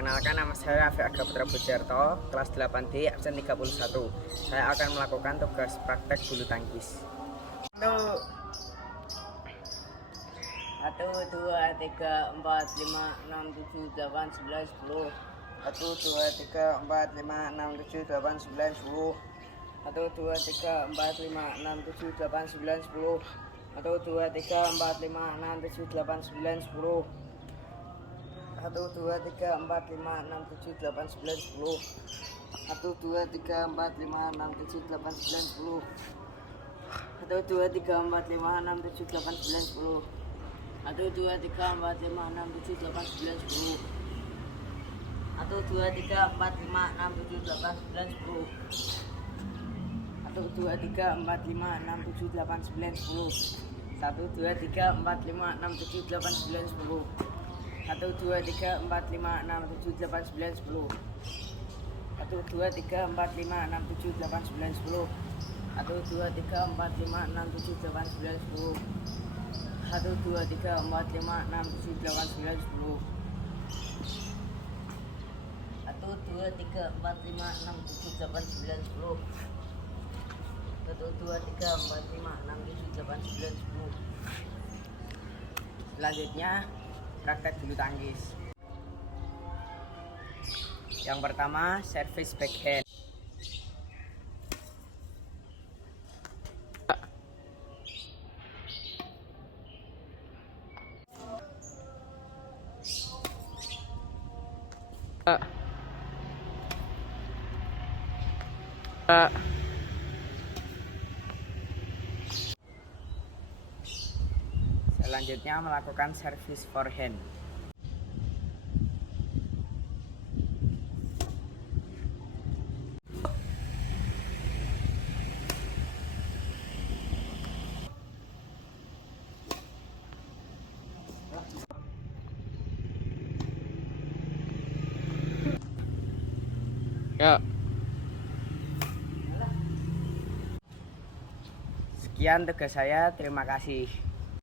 Perkenalkan, nama saya Rafi Aga Putra Bujarto, kelas 8D, absen 31. Saya akan melakukan tugas praktek bulu tangkis. 1, 2, 3, 4, 5, 6, 7, 8, 9, 10. 1, 2, 3, 4, 5, 6, 7, 8, 9, 10. 1, 2, 3, 4, 5, 6, 7, 8, 9, 10. 1, 2, 3, 4, 5, 6, 7, 8, 9, 10. 1, 2, 3, 4, 5, 6, 7, 8, 9, 10. 1, 2, 3, 4, 5, 6, 7, 8, 9, 10. 1, 2, 3, 4, 5, 6, 7, 8, 9, 10. 1, 2, 3, 4, 5, 6, 7, 8, 9, 10. 1, 2, 3, 4, 5, 6, 7, 8, 9, 10. 1, 2, 3, 4, 5, 6, 7, 8, 9, 10. 1, 2, 3, 4, 5, 6, 7, 8, 9, 10. 1, 2, 3, 4, 5, 6, 7, 8, 9, 10. 1, 2, 3, 4, 5, 6, 7, 8, 9, 10. 1, 2, 3, 4, 5, 6, 7, 8, 9, 10. 1, 2, 3, 4, 5, 6, 7, 8, 9, 10. 1, 2, 3, 4, 5, 6, 7, 8, 9, 10. 1, 2, 3, 4, 5, 6, 7, 8, 9, 10. Selanjutnya, praktek bulu tangkis. Yang pertama, service backhand. Selanjutnya melakukan service forehand. Ya. Sekian tugas saya, terima kasih.